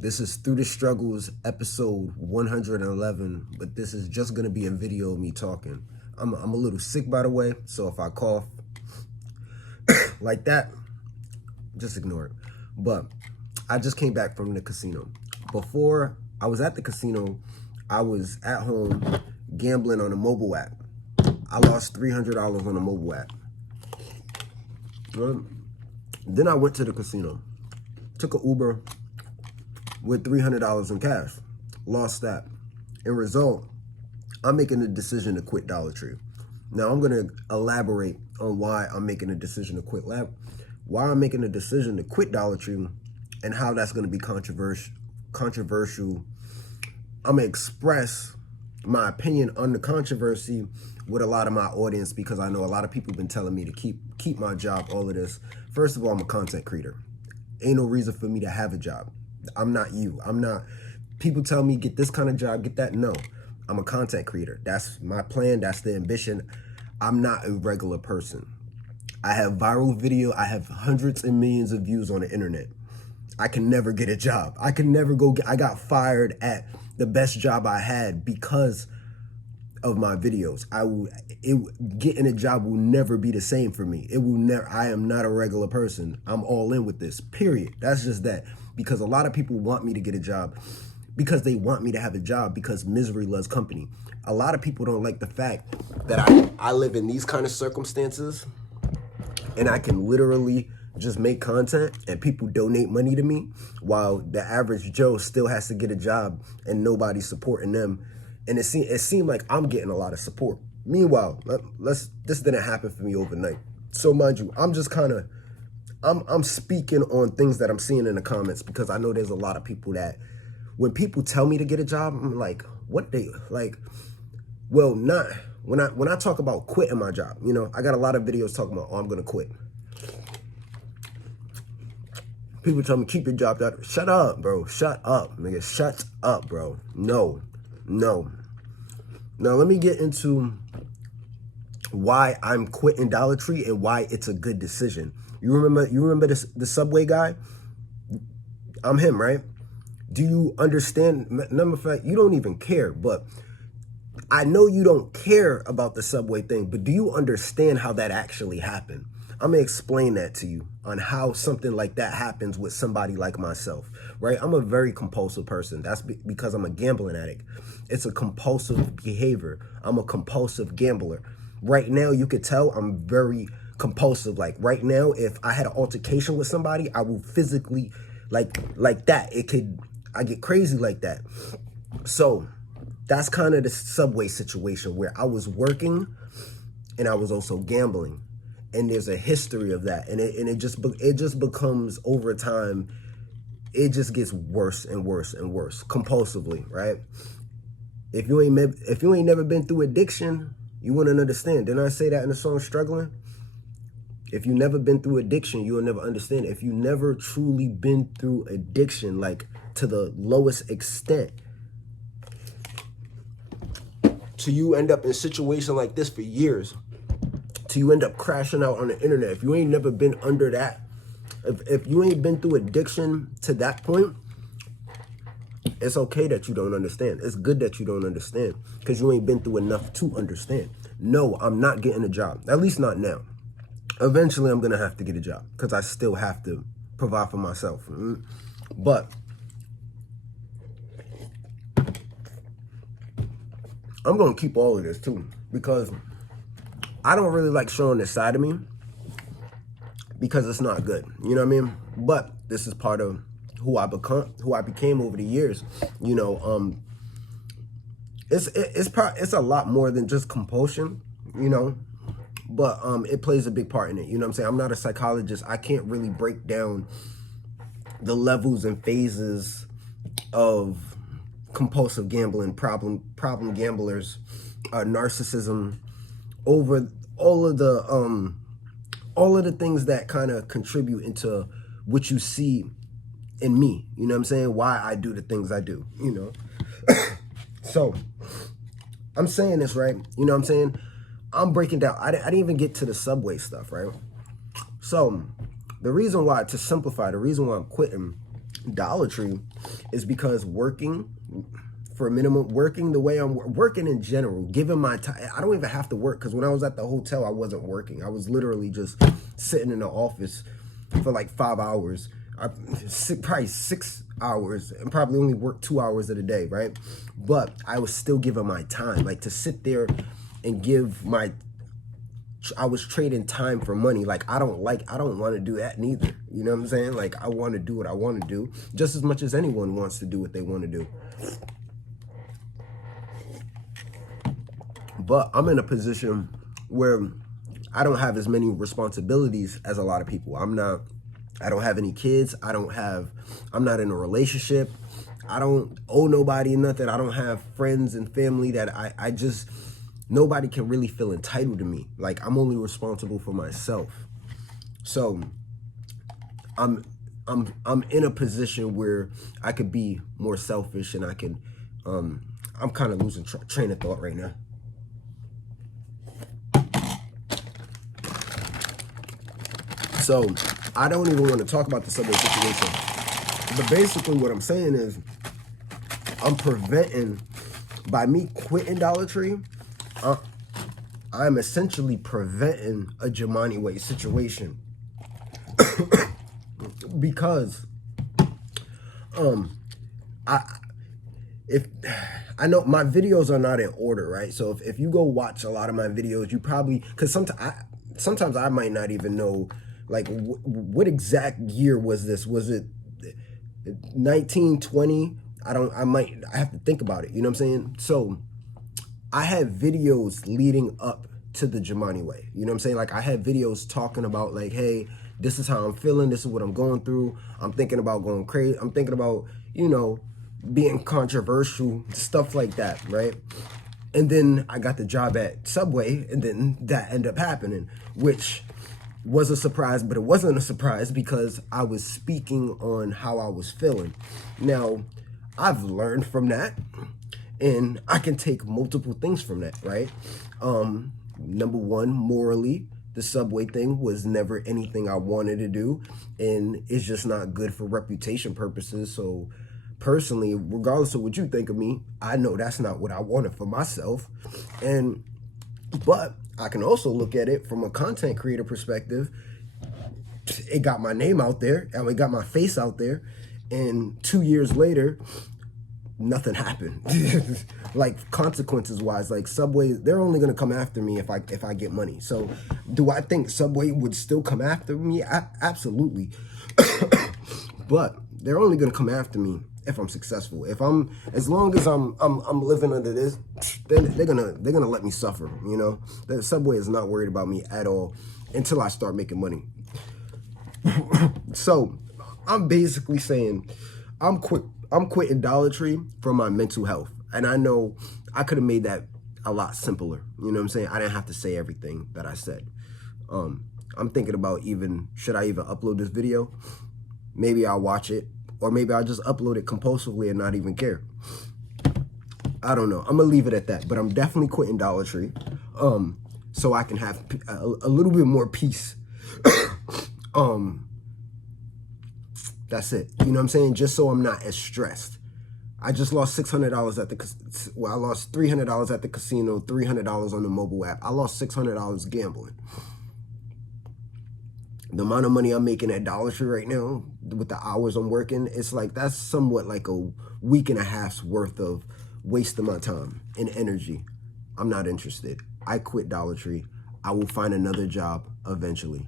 This is Through the Struggles, episode 111, but this is just going to be a video of me talking. I'm a little sick, by the way, so if I cough like that, just ignore it. But I just came back from the casino. Before I was at the casino, I was at home gambling on a mobile app. I lost $300 on a mobile app. Then I went to the casino, took an Uber with $300 in cash, lost that. In result, I'm making a decision to quit Dollar Tree. Now I'm gonna elaborate on why I'm making a decision to quit Dollar Tree and how that's gonna be controversial. I'm gonna express my opinion on the controversy with a lot of my audience because I know a lot of people have been telling me to keep my job, all of this. First of all, I'm a content creator. Ain't no reason for me to have a job. I'm not you. People tell me get this kind of job, get that. No, I'm a content creator. That's my plan. That's the ambition. I'm not a regular person. I have viral video. I have hundreds and millions of views on the internet. I can never get a job. I got fired at the best job I had because of my videos. Getting a job will never be the same for me. I am not a regular person. I'm all in with this, period. That's just that. Because a lot of people want me to get a job because they want me to have a job because misery loves company. A lot of people don't like the fact that I live in these kind of circumstances and I can literally just make content and people donate money to me while the average Joe still has to get a job and nobody's supporting them. And it seemed like I'm getting a lot of support. Meanwhile, this didn't happen for me overnight. So mind you, I'm speaking on things that I'm seeing in the comments because I know there's a lot of people that when people tell me to get a job, I'm like, what they like? Well, not when I talk about quitting my job, I got a lot of videos talking about, I'm going to quit. People tell me, keep your job. Shut up, bro. Shut up, nigga. Shut up, bro. No. Now, let me get into why I'm quitting Dollar Tree and why it's a good decision. You remember the Subway guy? I'm him, right? Do you understand? Number of fact, you don't even care, but I know you don't care about the Subway thing, but do you understand how that actually happened? I'm going to explain that to you on how something like that happens with somebody like myself, right? I'm a very compulsive person. That's because I'm a gambling addict. It's a compulsive behavior. I'm a compulsive gambler. Right now, you could tell I'm very compulsive. Like right now, if I had an altercation with somebody, I will physically like that. I get crazy like that. So that's kind of the Subway situation where I was working and I was also gambling. And there's a history of that. And it just becomes over time, it just gets worse and worse and worse compulsively, right? If you ain't never been through addiction, you wouldn't understand. Didn't I say that in the song Struggling? If you never been through addiction, you'll never understand. If you never truly been through addiction, like to the lowest extent, till you end up in a situation like this for years, till you end up crashing out on the internet. If you ain't never been under that, if you ain't been through addiction to that point, it's okay that you don't understand. It's good that you don't understand because you ain't been through enough to understand. No, I'm not getting a job. At least not now. Eventually, I'm going to have to get a job because I still have to provide for myself. But I'm going to keep all of this too because I don't really like showing this side of me because it's not good. You know what I mean? But this is part of who I became over the years. It's a lot more than just compulsion, but it plays a big part in it. You know what I'm saying? I'm not a psychologist. I can't really break down the levels and phases of compulsive gambling, problem gamblers, narcissism, over all of the things that kind of contribute into what you see in me. You know what I'm saying? Why I do the things I do, So I'm saying this, right? You know what I'm saying? I'm breaking down. I didn't even get to the Subway stuff, right? So the reason why, to simplify, the reason why I'm quitting Dollar Tree is because working for a minimum, working the way I'm working in general, given my time, I don't even have to work, because when I was at the hotel, I wasn't working. I was literally just sitting in the office for like 5 hours, probably 6 hours, and probably only worked 2 hours of the day, right? But I was still giving my time, like to sit there and give my, I was trading time for money. Like, I don't want to do that neither. You know what I'm saying? Like, I want to do what I want to do just as much as anyone wants to do what they want to do. But I'm in a position where I don't have as many responsibilities as a lot of people. I don't have any kids. I'm not in a relationship. I don't owe nobody nothing. I don't have friends and family that I just, nobody can really feel entitled to me. Like, I'm only responsible for myself. So I'm in a position where I could be more selfish, and I can, I'm kind of losing train of thought right now. So I don't even want to talk about the Subway situation. But basically what I'm saying is, I'm preventing, by me quitting Dollar Tree, I'm essentially preventing a Jumanne way situation. Because I know my videos are not in order, right? So if you go watch a lot of my videos, you probably, because sometimes I might not even know, like, what exact year was this? Was it 1920? I have to think about it. You know what I'm saying? So I had videos leading up to the Jumanne way. You know what I'm saying? Like, I had videos talking about, like, hey, this is how I'm feeling. This is what I'm going through. I'm thinking about going crazy. I'm thinking about, being controversial, stuff like that, right? And then I got the job at Subway, and then that ended up happening, which was a surprise, but it wasn't a surprise because I was speaking on how I was feeling. Now, I've learned from that, and I can take multiple things from that, right? Number one, morally, the Subway thing was never anything I wanted to do, and it's just not good for reputation purposes. So personally, regardless of what you think of me, I know that's not what I wanted for myself. But I can also look at it from a content creator perspective. It got my name out there, and it got my face out there, and 2 years later, nothing happened. Like, consequences wise, like Subway, they're only gonna come after me if I get money. So do I think Subway would still come after me? Absolutely. But they're only gonna come after me if I'm successful. As long as I'm living under this, they're gonna let me suffer. The Subway is not worried about me at all until I start making money. So I'm basically saying I'm quitting Dollar Tree for my mental health. And I know I could have made that a lot simpler. You know what I'm saying? I didn't have to say everything that I said. I'm thinking about should I even upload this video? Maybe I'll watch it, or maybe I'll just upload it compulsively and not even care. I don't know. I'm gonna leave it at that. But I'm definitely quitting Dollar Tree, so I can have a little bit more peace. That's it. You know what I'm saying? Just so I'm not as stressed. I just lost $600 I lost $300 at the casino, $300 on the mobile app. I lost $600 gambling. The amount of money I'm making at Dollar Tree right now, with the hours I'm working, it's like, that's somewhat like a week and a half's worth of wasting my time and energy. I'm not interested. I quit Dollar Tree. I will find another job eventually.